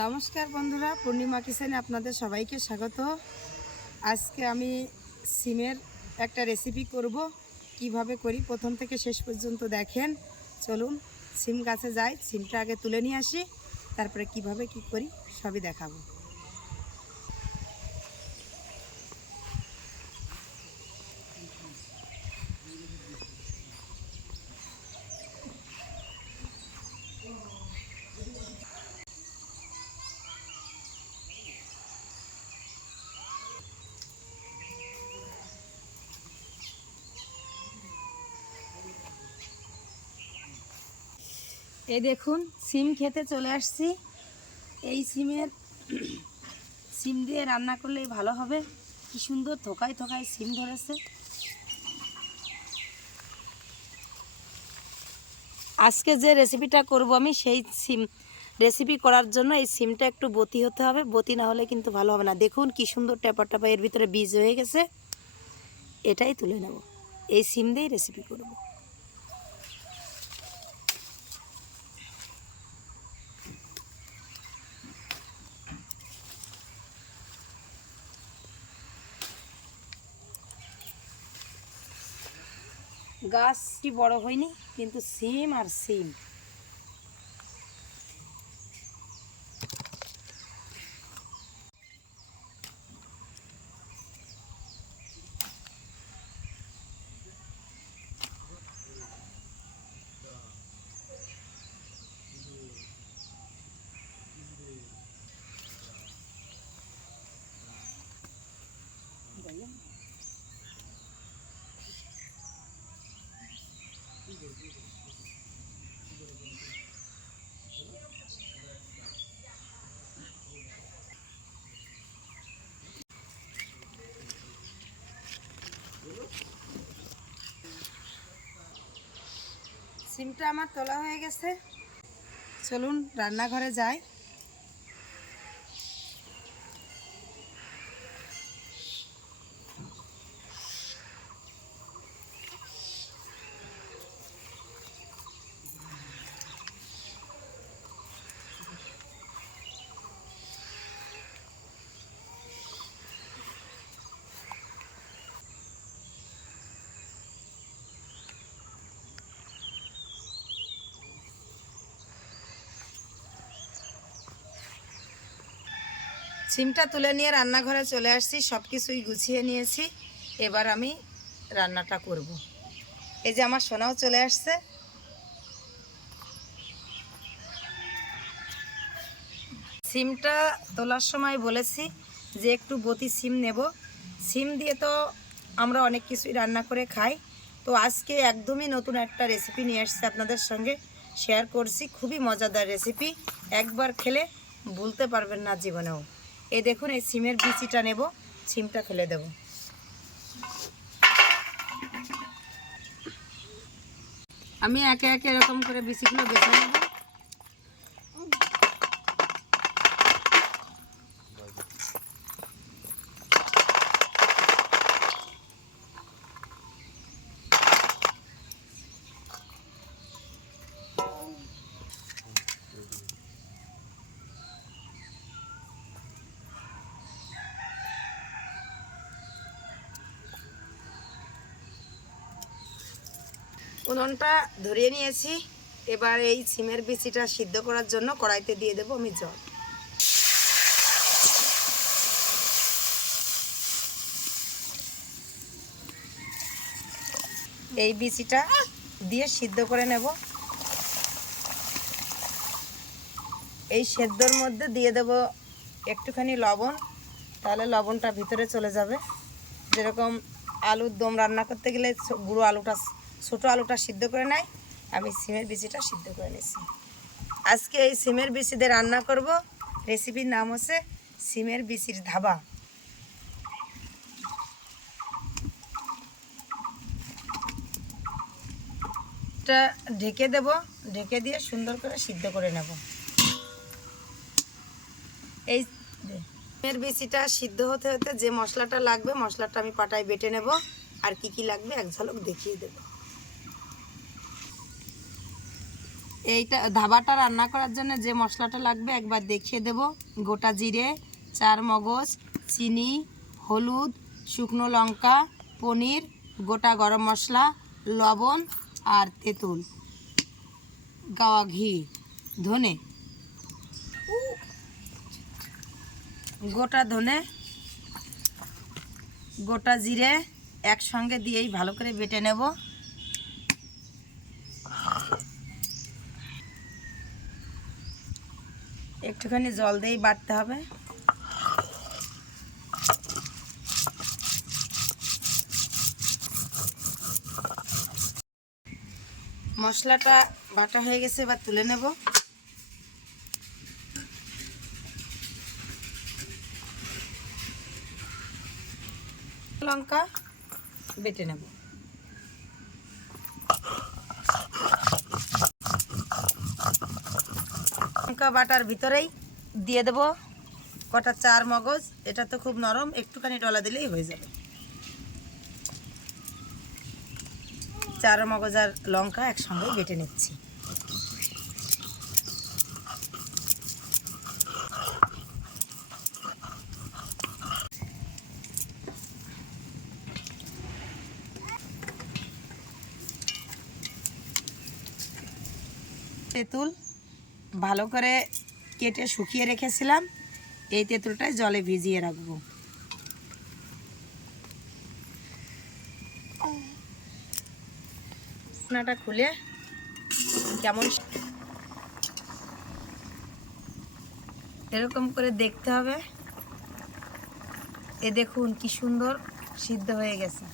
নমস্কার বন্ধুরা, পূর্ণিমা কিচেনে আপনাদের সবাইকে স্বাগত। আজকে আমি সিমের একটা রেসিপি করব। কিভাবে করি প্রথম থেকে শেষ পর্যন্ত দেখেন। চলুন সিম গাছে যাই, সিমটা আগে তুলে নিয়ে আসি, তারপরে কিভাবে কি করি সবই দেখাবো। এই দেখুন সিম খেতে চলে আসছি। এই সিম দিয়ে রান্না করলেই ভালো হবে। কি সুন্দর থোকায় থোকায় সিম ধরেছে। আজকে যে রেসিপিটা করব আমি, সেই রেসিপি করার জন্য এই সিমটা একটু বতি হতে হবে। বতি না হলে কিন্তু ভালো হবে না। দেখুন কি সুন্দর টেপা টেপা এর ভিতরে বীজ হয়ে গেছে। এটাই তুলে নেব। এই সিম দিয়েই রেসিপি করব। গাছটি বড় হয়নি, কিন্তু সিম আর সিম। সিমটা আমার তোলা হয়ে গেছে। চলুন রান্নাঘরে যাই। সিমটা তুলে নিয়ে রান্নাঘরে চলে আসছি। সব কিছুই গুছিয়ে নিয়েছি। এবার আমি রান্নাটা করব। এই যে আমার সোনাও চলে আসছে। সিমটা তোলার সময় বলেছি যে একটু বতি সিম নেব। সিম দিয়ে তো আমরা অনেক কিছুই রান্না করে খাই। তো আজকে একদমই নতুন একটা রেসিপি নিয়ে আসছি, আপনাদের সঙ্গে শেয়ার করছি। খুবই মজাদার রেসিপি, একবার খেলে ভুলতে পারবেন না জীবনেও। এই দেখুন, এই সিমের বিচিটা নেব, সিমটা ফেলে দেব। আমি একে একে এরকম করে বিচিগুলো বেছে নেব। উনুনটা ধরিয়ে নিয়েছি। এবার এই সিমের বিচিটা সিদ্ধ করার জন্য কড়াইতে দিয়ে দেব আমি জল। এই বিচিটা দিয়ে সিদ্ধ করে নেব। এই সেদ্ধর মধ্যে দিয়ে দেব একটুখানি লবণ, তাহলে লবণটা ভিতরে চলে যাবে। যেরকম আলুর দম রান্না করতে গেলে গুঁড়ো আলুটা, ছোটো আলুটা সিদ্ধ করে নেয়, আমি সিমের বিচিটা সিদ্ধ করে নিয়েছি। আজকে এই সিমের বিচি দিয়ে রান্না করব। রেসিপির নাম হচ্ছে সিমের বিচির ধাবা। এটা ঢেকে দেব, ঢেকে দিয়ে সুন্দর করে সিদ্ধ করে নেব। এই সিমের বিচিটা সিদ্ধ হতে হতে যে মশলাটা লাগবে, মশলাটা আমি পাটায় বেটে নেব। আর কি কি লাগবে এক ঝলক দেখিয়ে দেব। এইটা ধাবাটা রান্না করার জন্য যে মশলাটা লাগবে একবার দেখিয়ে দেব। গোটা জিরে, 4 মগজ, চিনি, হলুদ, শুকনো লঙ্কা, পনির, গোটা গরম মশলা, লবণ আর তেঁতুল, গাওয়া ঘি, ধনে, গোটা ধনে, গোটা জিরে একসঙ্গে দিয়েই ভালো করে বেটে নেব। একটুখানি জল দিয়েই বাটতে হবে। মশলাটা বাটা হয়ে গেছে, এবার তুলে নেব। লঙ্কা বেটে নেব। লঙ্কা বাটার ভিতরেই দিয়ে দেব কটা 4 মগজ। এটা তো খুব নরম, একটুখানি ডলা দিলেই হয়ে যাবে। 4 মগজ আর লঙ্কা একসঙ্গে বেটে নিচ্ছি। তেঁতুল ভালো করে কেটে শুকিয়ে রেখেছিলাম, এই তেঁতুলটাই জলে ভিজিয়ে রাখবো। ঢাকনাটা খুলে কেমন এরকম করে দেখতে হবে। এ দেখুন কি সুন্দর সিদ্ধ হয়ে গেছে।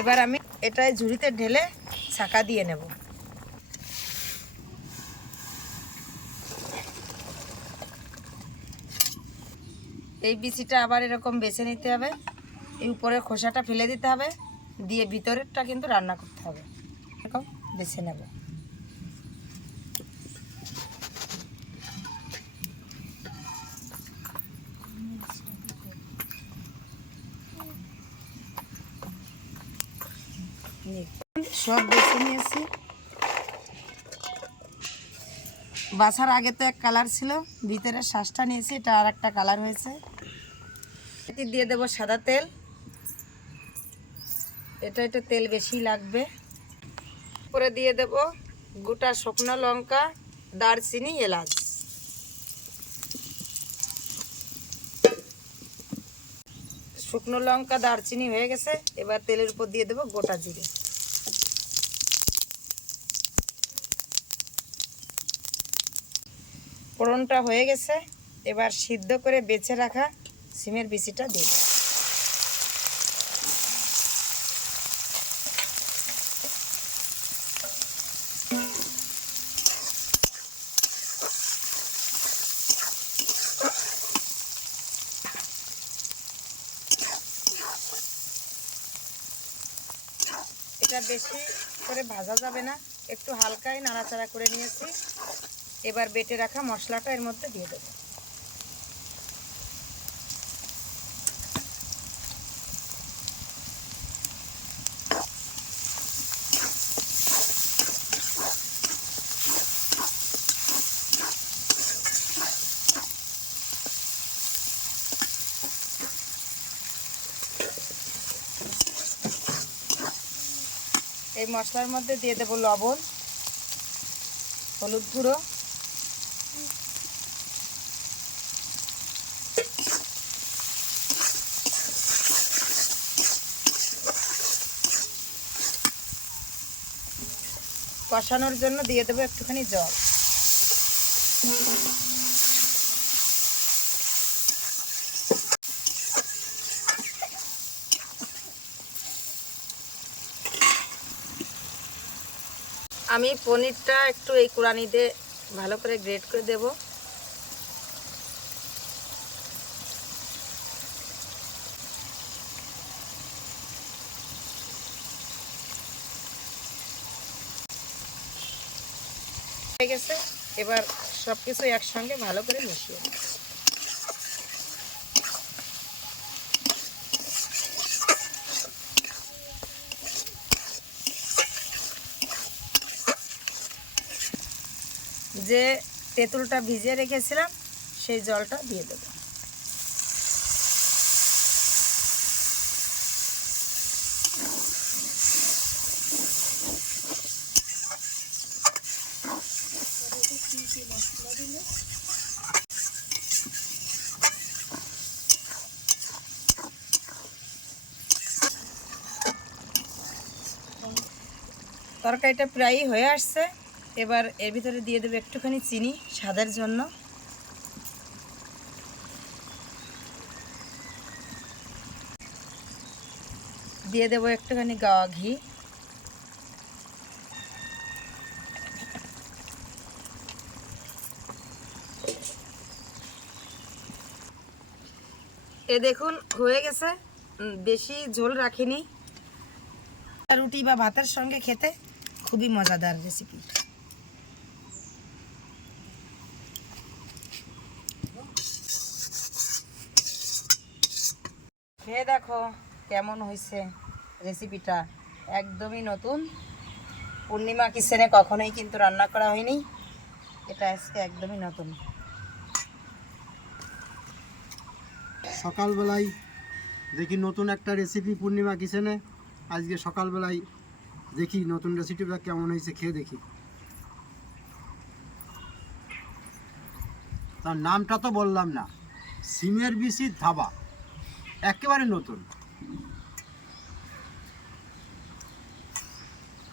এবার আমি এটাই ঝুড়িতে ঢেলে ছাঁকা দিয়ে নেব। এই বিচিটা আবার এরকম বেছে নিতে হবে, এই উপরের খোসাটা ফেলে দিতে হবে, দিয়ে ভিতরেরটা কিন্তু রান্না করতে হবে। এরকম বেছে নেব। সব বেছে নিয়েছি। বাছার আগে তো এক কালার ছিল, ভিতরের শ্বাসটা নিয়েছি, এটা আর একটা কালার হয়েছে। দিয়ে দেব সাদা তেল। এটা একটু তেল বেশি লাগবে। করে দিয়ে দেব গোটা শুকনো লঙ্কা, দারচিনি, এলাচ। শুকনো লঙ্কা দারচিনি হয়ে গেছে, এবার তেলের উপর দিয়ে দেব গোটা জিরে। ফোড়নটা হয়ে গেছে, এবার সিদ্ধ করে বেছে রাখা সিমের বিচিটা দিয়ে দেব। এটা বেশি করে ভাজা যাবে না, একটু হালকাই নাড়াচাড়া করে নিয়েছি। এবার বেটে রাখা মশলাটা এর মধ্যে দিয়ে দেব। এই মশলার মধ্যে দিয়ে দেব লবণ, হলুদ গুঁড়ো, কষানোর জন্য দিয়ে দেবো একটুখানি জল। আমি পনিরটা একটু এই কুড়ানি দিয়ে ভালো করে গ্রেট করে দেব। হয়ে গেছে, এবার সব কিছু একসঙ্গে ভালো করে মিশিয়ে দেব। যে তেঁতুলটা ভিজিয়ে রেখেছিলাম সেই জলটা দিয়ে দেবো। তরকারিটা প্রায়ই হয়ে আসছে। এবার এর ভিতরে দিয়ে দেবো একটুখানি চিনি স্বাদের জন্য। দিয়ে দেবো একটুখানি গাওয়া ঘি। এ দেখুন হয়ে গেছে, বেশি ঝোল রাখিনি। রুটি বা ভাতের সঙ্গে খেতে খুবই মজাদার রেসিপি। খেয়ে দেখো কেমন হয়েছে রেসিপিটা, একদমই নতুন। পূর্ণিমা কিচেনে কখনোই কিন্তু রান্না করা হয়নি, এটা আজকে একদমই নতুন। সকালবেলায় দেখি নতুন একটা রেসিপি পূর্ণিমা কিচেনে। আজকে সকালবেলায় দেখি নতুন রেসিপিটা কেমন হয়েছে, খেয়ে দেখি। তার নামটা তো বললাম না, সিমের বিচির ধাবা, একেবারে নতুন।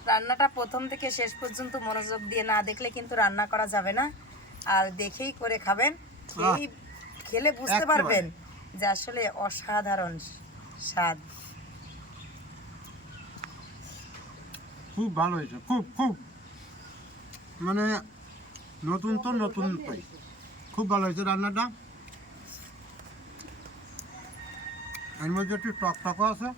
রান্নাটা প্রথম থেকে শেষ পর্যন্ত মনোযোগ দিয়ে না দেখলে কিন্তু রান্না করা যাবে না। আর দেখেই করে খাবেন, খেলে বুঝতে পারবেন যে আসলে অসাধারণ স্বাদ। খুব ভালো হয়েছে, খুব খুব মানে নতুন তো নতুন, খুব ভালো হয়েছে রান্নাটা। এর মধ্যে একটু টক টকও আছে।